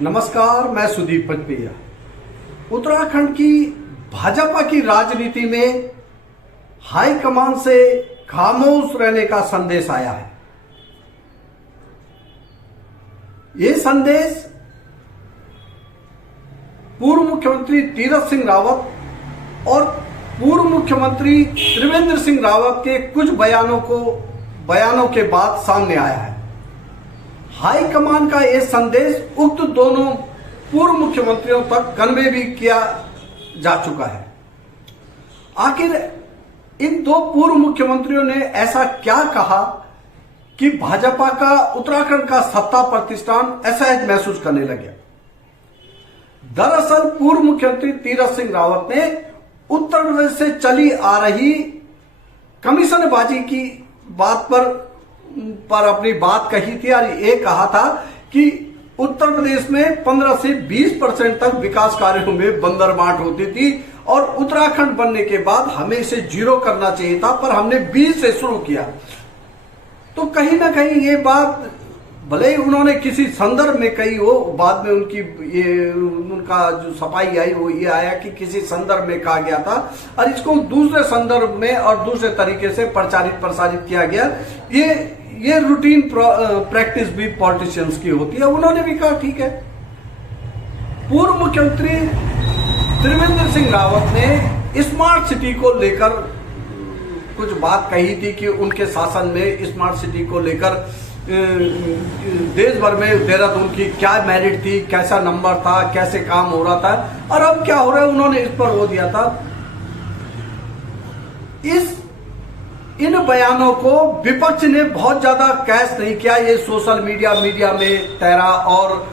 नमस्कार, मैं सुदीप पचपैया। उत्तराखंड की भाजपा की राजनीति में हाईकमान से खामोश रहने का संदेश आया है। ये संदेश पूर्व मुख्यमंत्री तीरथ सिंह रावत और पूर्व मुख्यमंत्री त्रिवेंद्र सिंह रावत के कुछ बयानों के बाद सामने आया है। हाईकमान का यह संदेश उक्त दोनों पूर्व मुख्यमंत्रियों तक कन्वे भी किया जा चुका है। आखिर इन दो पूर्व मुख्यमंत्रियों ने ऐसा क्या कहा कि भाजपा का उत्तराखंड का सत्ता प्रतिष्ठान असहज महसूस करने लगे। दरअसल पूर्व मुख्यमंत्री तीरथ सिंह रावत ने उत्तर प्रदेश से चली आ रही कमीशनबाजी की बात पर अपनी बात कही थी और ये कहा था कि उत्तर प्रदेश में 15 से 20% तक विकास कार्यों में बंदरबांट होती थी और उत्तराखंड बनने के बाद हमें इसे 0 करना चाहिए था, पर हमने 20 से शुरू किया। तो कहीं ना कहीं ये बात भले ही उन्होंने किसी संदर्भ में कही हो, बाद में उनका जो सफाई आई वो ये आया कि किसी संदर्भ में कहा गया था और इसको दूसरे संदर्भ में और दूसरे तरीके से प्रसारित किया गया। ये रूटीन प्रैक्टिस भी पॉलिटिशियंस की होती है। उन्होंने भी कहा ठीक है। पूर्व मुख्यमंत्री त्रिवेंद्र सिंह रावत ने स्मार्ट सिटी को लेकर कुछ बात कही थी कि उनके शासन में स्मार्ट सिटी को लेकर देश भर में देहरादून की क्या मेरिट थी, कैसा नंबर था, कैसे काम हो रहा था और अब क्या हो रहा है, उन्होंने इस पर वो दिया था। इन बयानों को विपक्ष ने बहुत ज्यादा कैश नहीं किया। ये सोशल मीडिया में तैरा और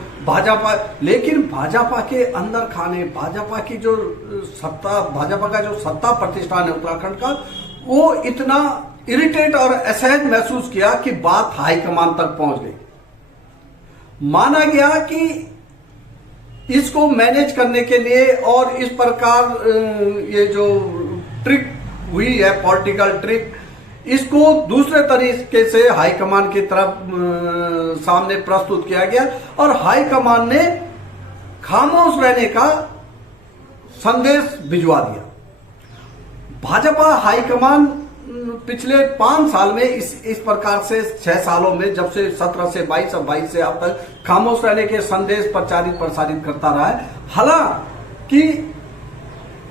लेकिन भाजपा के अंदर खाने, भाजपा का जो सत्ता प्रतिष्ठान है उत्तराखंड का, वो इतना इरिटेट और असहज महसूस किया कि बात हाईकमान तक पहुंच गई। माना गया कि इसको मैनेज करने के लिए और इस प्रकार ये जो ट्रिक हुई है, पॉलिटिकल ट्रिक, इसको दूसरे तरीके से हाईकमान की तरफ सामने प्रस्तुत किया गया और हाईकमान ने खामोश रहने का संदेश भिजवा दिया। भाजपा हाईकमान पिछले 5 साल में इस प्रकार से 6 सालों में, जब से 17 से 22 और 22 से अब तक खामोश रहने के संदेश प्रसारित करता रहा है। हालांकि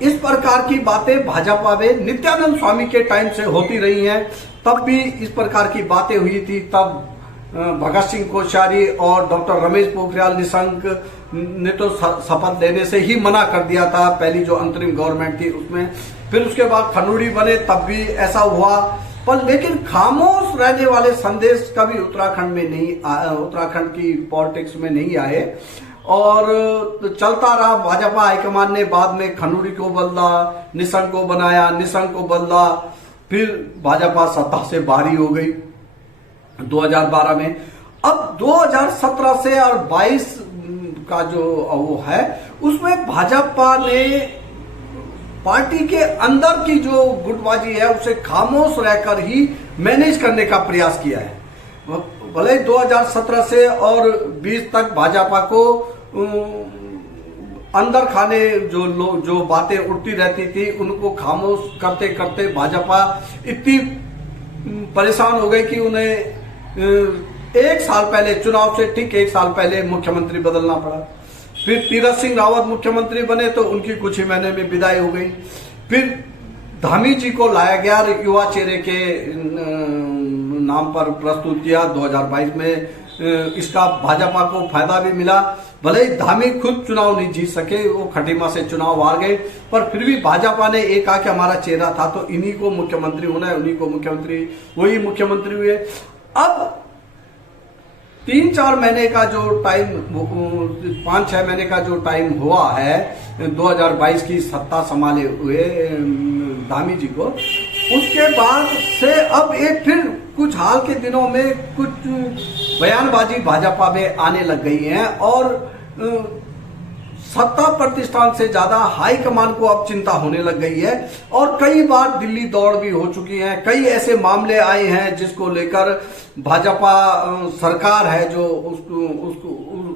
इस प्रकार की बातें भाजपा में नित्यानंद स्वामी के टाइम से होती रही हैं, तब भी इस प्रकार की बातें हुई थी। तब भगत सिंह कोश्यारी और डॉक्टर रमेश पोखरियाल निशंक ने तो शपथ लेने से ही मना कर दिया था, पहली जो अंतरिम गवर्नमेंट थी उसमें। फिर उसके बाद खनूड़ी बने तब भी ऐसा हुआ, पर लेकिन खामोश रहने वाले संदेश कभी उत्तराखंड में नहीं आए, उत्तराखंड की पॉलिटिक्स में नहीं आए और चलता रहा। भाजपा हाईकमान ने बाद में खनूड़ी को बदला, निशंक को बनाया, निशंक को बदला, फिर भाजपा सत्ता से बाहरी हो गई 2012 में। अब 2017 से और 22 का जो वो है उसमें भाजपा ने पार्टी के अंदर की जो गुटबाजी है उसे खामोश रहकर ही मैनेज करने का प्रयास किया है। भले 2017 से और 20 तक भाजपा को अंदर खाने जो बातें उठती रहती थी उनको खामोश करते करते भाजपा इतनी परेशान हो गई कि उन्हें 1 साल पहले, चुनाव से ठीक 1 साल पहले मुख्यमंत्री बदलना पड़ा। फिर तीरथ सिंह रावत मुख्यमंत्री बने तो उनकी कुछ ही महीने में विदाई हो गई। फिर धामी जी को लाया गया, युवा चेहरे के नाम पर प्रस्तुत किया 2022 में। इसका भाजपा को फायदा भी मिला। भले ही धामी खुद चुनाव नहीं जीत सके, वो खटीमा से चुनाव हार गए, पर फिर भी भाजपा ने एक कहा कि हमारा चेहरा था तो इन्हीं को मुख्यमंत्री होना है, उन्हीं को मुख्यमंत्री, वही मुख्यमंत्री हुए। अब 3-4 महीने का जो टाइम, 5-6 महीने का जो टाइम हुआ है 2022 की सत्ता संभाले हुए धामी जी को, उसके बाद से अब एक फिर कुछ हाल के दिनों में कुछ बयानबाजी भाजपा में आने लग गई है और सत्ता प्रतिष्ठान से ज्यादा हाईकमान को अब चिंता होने लग गई है और कई बार दिल्ली दौड़ भी हो चुकी है। कई ऐसे मामले आए हैं जिसको लेकर भाजपा सरकार है जो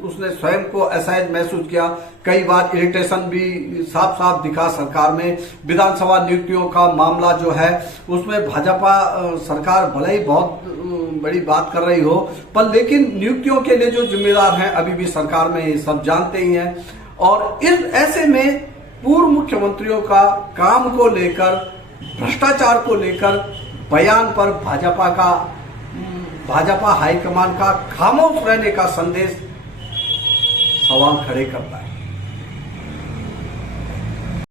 उसने स्वयं को असहज महसूस किया। कई बार इरिटेशन भी साफ साफ दिखा सरकार में। विधानसभा नियुक्तियों का मामला जो है उसमें भाजपा सरकार भले ही बहुत बड़ी बात कर रही हो, पर लेकिन नियुक्तियों के लिए जो जिम्मेदार हैं अभी भी सरकार में, ये सब जानते ही हैं। और इस ऐसे में पूर्व मुख्यमंत्रियों का काम को लेकर, भ्रष्टाचार को लेकर बयान पर भाजपा हाईकमान का खामोश रहने का संदेश सवाल खड़े करता है।